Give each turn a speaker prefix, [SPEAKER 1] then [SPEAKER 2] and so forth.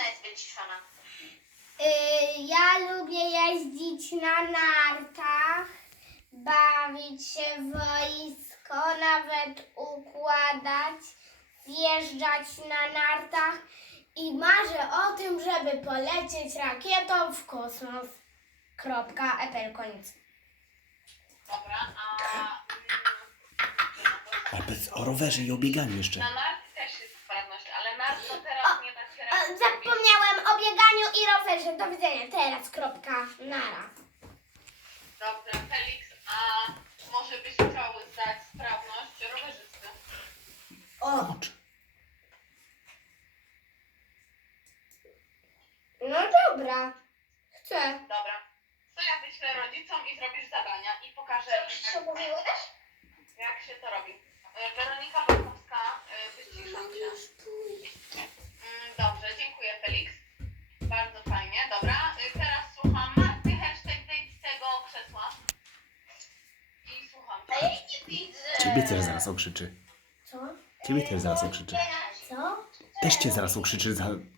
[SPEAKER 1] jest wyciszona.
[SPEAKER 2] Ja lubię jeździć na nartach, bawić się w wojsko, nawet układać, zjeżdżać na nartach i marzę o tym, żeby polecieć rakietą w kosmos. Kropka, epel, koniec.
[SPEAKER 1] Dobra,
[SPEAKER 3] A o rowerze i o bieganiu jeszcze.
[SPEAKER 1] na narty też jest sprawność, ale nart to teraz nie da się razy
[SPEAKER 2] Zapomniałem o bieganiu i rowerze. Do widzenia. Teraz, kropka, nara.
[SPEAKER 1] Dobra, Felix, a może byś chciał zdać sprawność rowerzysty?
[SPEAKER 3] Chodź.
[SPEAKER 2] No dobra. Chcę.
[SPEAKER 1] Dobra. To ja wyślę rodzicom i zrobisz zadania i pokażę im, jak się to robi. Weronika Bokowska, wyciszam się. Dobrze, dziękuję Felix. Bardzo fajnie. Dobra, teraz słucham Marty, hashtag wyjdź z tego krzesła. I słucham.
[SPEAKER 2] A ja nie widzę.
[SPEAKER 3] Ciebie też zaraz okrzyczy.
[SPEAKER 2] Co?
[SPEAKER 3] Ciebie też zaraz okrzyczy.
[SPEAKER 2] Co?
[SPEAKER 3] Też cię zaraz okrzyczy za